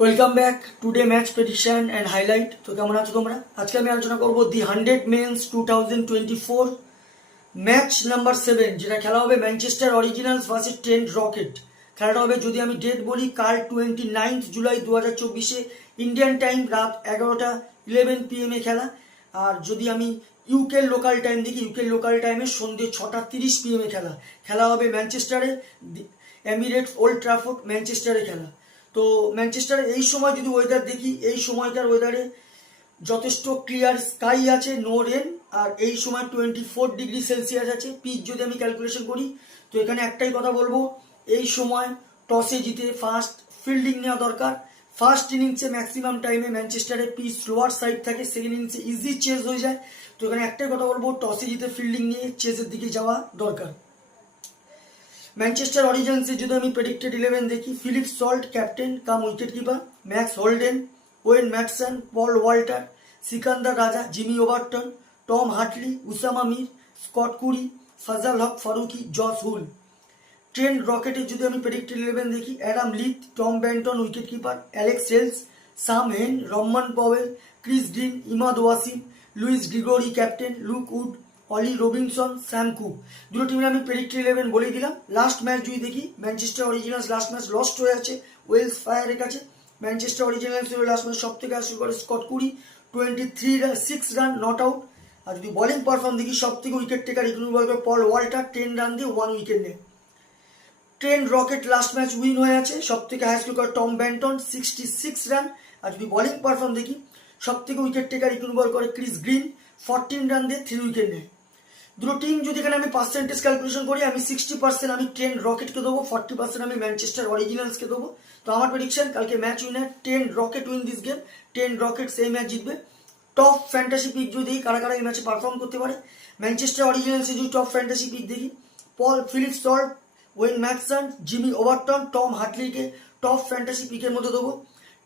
Welcome back today match prediction and highlight. তো কেমন আছো তোমরা? আজকে আমি আলোচনা করবো দি 100 মেন্স 2024 ম্যাচ নাম্বার 7, যেটা খেলা হবে Manchester originals versus Trent rocket. খেলাটা হবে, যদি আমি ডেট বলি, কাল 29 জুলাই 2024 ইন্ডিয়ান টাইম রাত 11:11 PM খেলা। আর যদি আমি ইউকে লোকাল টাইম দেখি, ইউকে লোকাল টাইমে সন্ধ্যে 6:30 PM খেলা। খেলা হবে ম্যানচেস্টারে, এমিরেটস ওল্ড ট্রাফোর্ড, ম্যানচেস্টারে খেলা। তো ম্যানচেস্টারে এই সময় যদি ওয়েদার দেখি, এই সময়কার ওয়েদারে যথেষ্ট ক্লিয়ার স্কাই আছে, নো রেন, আর এই সময় 24°C আছে। পিচ যদি আমি ক্যালকুলেশন করি, তো এখানে একটাই কথা বলবো, এই সময় টসে জিতে ফার্স্ট ফিল্ডিং নেওয়া দরকার। ফার্স্ট ইনিংসে ম্যাক্সিমাম টাইমে ম্যানচেস্টারের পিচ স্লোয়ার সাইড থাকে, সেকেন্ড ইনিংসে ইজি চেজ হয়ে যায়। তো এখানে একটাই কথা বলবো, টসে জিতে ফিল্ডিং নিয়ে চেজের দিকে যাওয়া দরকার। ম্যানচেস্টার অরিজিনালসে যদি আমি প্রেডিক্টেড 11 দেখি, Philip Salt captain cum wicketkeeper, Max Holden, Wayne Madsen, Paul Walter, Sikandar Raza, Jimmy Overton, Tom Hartley, Usama Mir, Scott Currie, Fazal Haq Farooqi, Josh Hull. Trent রকেটের যদি আমি প্রেডিক্টেড 11 দেখি, Adam Lyth, Tom Banton wicketkeeper, Alex Hales, Sam Hain, Rovman Powell, Chris Green, Imad Wasim, Lewis Gregory captain, Luke Wood, Olly Robinson, Sam Cook. দুটো টিমের আমি predicted 11 বলেই দিলাম। Last match যদি দেখি, Manchester originals last match lost হয়ে আছে Wales ফায়ারের কাছে। ম্যানচেস্টার অরিজিনালস লাস্ট ম্যাচ সব থেকে শুরু করে Scott Currie 6 run not out. আর যদি বোলিং পারফর্ম দেখি, সব থেকে উইকেট টেকার ইকোনমি বল করে পল ওয়াল্টার 10 রান দিয়ে 1 উইকেট নেয়। Trent rocket last match win হয়ে আছে, সব থেকে হাই স্কোর করে টম ব্যান্টন 66 রান। আর যদি বোলিং পারফর্ম দেখি, সব থেকে উইকেট টেকার ইকোনমি বল করে ক্রিস গ্রিন 14 রান দিয়ে 3 উইকেট নেয়। দুটো টিম যদি এখানে আমি পার্সেন্টেজ ক্যালকুলেশন করি, আমি 60% আমি ট্রেন্ট রকেটকে দেবো, 40% আমি ম্যানচেস্টার অরিজিনালসকে দেবো। তো আমার প্রেডিকশন, কালকে match winner Trent rocket win this game. Trent rocket সেই ম্যাচ জিতবে। টপ ফ্যান্টাসি পিক যদি কারা কারা এই ম্যাচে পারফর্ম করতে পারে, ম্যানচেস্টার অরিজিনালসে যদি টপ ফ্যান্টাসি পিক দেখি, Paul Philip Salt, Wayne Madsen, Jimmy Overton, Tom হাটলিকে টপ ফ্যান্টাসি পিকের মধ্যে দেবো।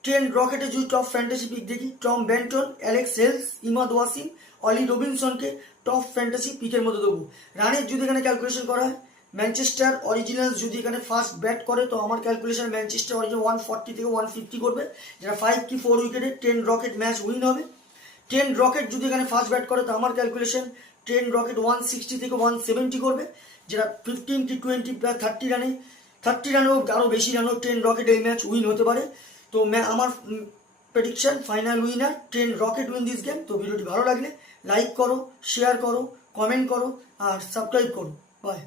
ট্রেন্ট রকেটে যদি টপ ফ্যান্টাসি পিক দেখি, Tom Banton, Alex Hales, Imad Wasim, Olly রবিনসনকে টপ ফ্যান্টাসি পিকের মধ্যে দেবো। রানের যদি এখানে ক্যালকুলেশন করা হয়, ম্যানচেস্টার অরিজিনালস যদি এখানে ফার্স্ট ব্যাট করে, তো আমার ক্যালকুলেশন ম্যানচেস্টার অরিজিনাল 140 থেকে 150 করবে, যেটা 5 কি 4 উইকেটে ট্রেন্ট রকেট ম্যাচ উইন হবে। ট্রেন্ট রকেট যদি এখানে ফার্স্ট ব্যাট করে, তো আমার ক্যালকুলেশন ট্রেন্ট রকেট 160 থেকে 170 করবে, যেটা 15 কি 20 প্লাস 30 রানে, 30 রানেও আরও বেশি রানেও ট্রেন্ট রকেট এই ম্যাচ উইন হতে পারে। তো আমার prediction final winner Trent rocket win this game. তো ভিডিওটি ভালো লাগলে লাইক করো, শেয়ার করো, কমেন্ট করো আর সাবস্ক্রাইব করো। বাই।